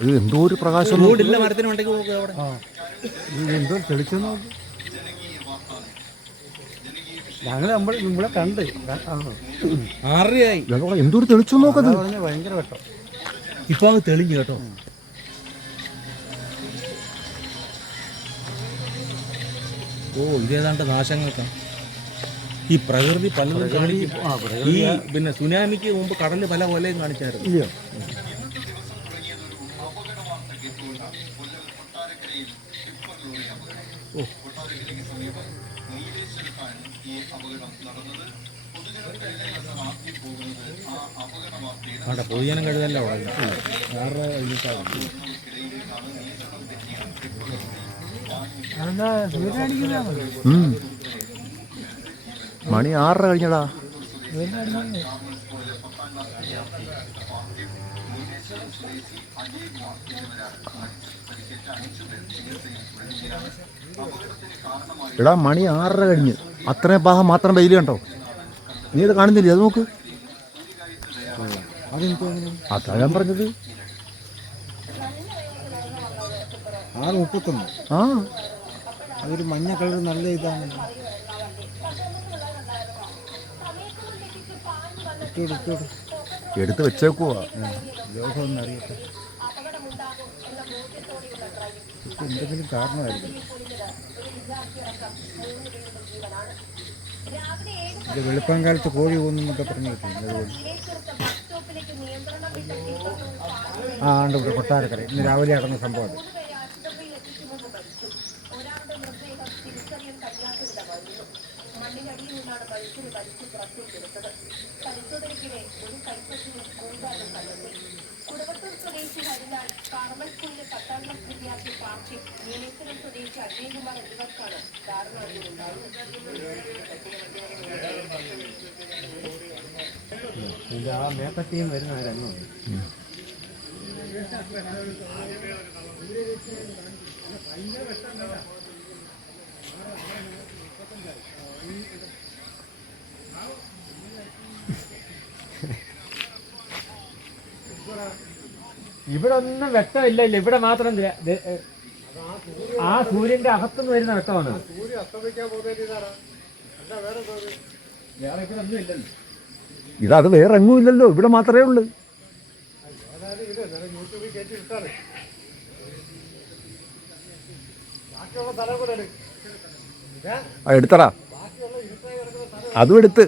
ഇത് എന്തോ ഒരു പ്രകാശം. മരത്തിന് മണ്ടയ്ക്ക് എന്തോ തെളിച്ചു നോക്കി. ഞങ്ങൾ നമ്മളെ കണ്ട് 6:30 എന്തൊരു തെളിച്ചു നോക്കത്. ഭയങ്കര വെട്ടം. ഇപ്പൊ അത് തെളിഞ്ഞു കേട്ടോ. ഇതേതാണ്ട് നാശങ്ങൾക്ക് ഈ പ്രകൃതി പലതും കാണിക്കും. ഈ പിന്നെ സുനാമിക്ക് മുമ്പ് കടലിൽ പല കൊലയും കാണിച്ചായിരുന്നു. ഇല്ലയോ? പൊതുജനം കഴുതല്ല അവിടെ. മണി 6:30 കഴിഞ്ഞടാ. എടാ മണി 6:30 കഴിഞ്ഞ്. അത്രയും ഭാഗം മാത്രം വെയിൽ കണ്ടോ? നീ ഇത് കാണുന്നില്ലേ? അത് നോക്ക്. അതാ ഞാൻ പറഞ്ഞത്. 6:31. ആ അതൊരു മഞ്ഞ കളർ നല്ല ഇതാണ്. എടുത്ത് വെച്ചേക്കുവാ. ലോകമൊന്നും അറിയട്ടെ. എന്തെങ്കിലും കാരണമായിരിക്കും. ഇത് വെളുപ്പം കാലത്ത് കോഴി പോകുന്നൊക്കെ പറഞ്ഞു കിട്ടി. ഉണ്ട് ഇവിടെ കൊട്ടാരക്കര. ഇന്ന് രാവിലെ നടന്ന സംഭവം അത്. ആ മേക്കത്തിയും വരുന്ന രംഗം. ഇവിടെ ഒന്നും വ്യക്തമില്ല. ഇവിടെ മാത്രം ആ സൂര്യന്റെ അകത്തുനിന്ന് വരുന്ന വെട്ടമാണ്. ഇതത് വേറെ എങ്ങും ഇല്ലല്ലോ, ഇവിടെ മാത്രമേ ഉള്ളൂ. എടുത്തടാ, അതും എടുത്ത്.